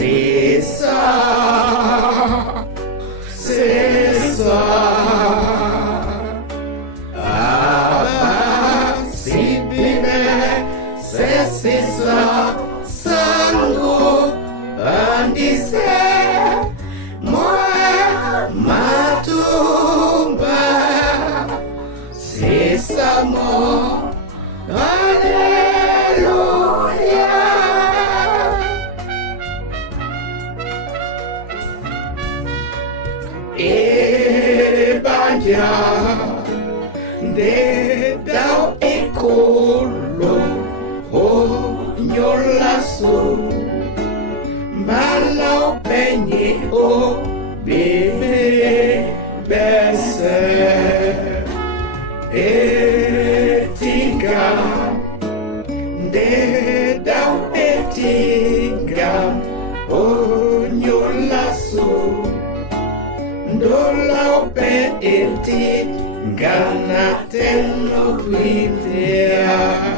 c'est ça, c'est ça. Si bine, c'est ça, sango, andise, moi, matumba, c'est ça, mon, alléluia. Ebanya de dao ekolo o nyolaso malau penye o bebe bese etinga de dao etinga o nyolaso Dola ope eti gana teno guitea.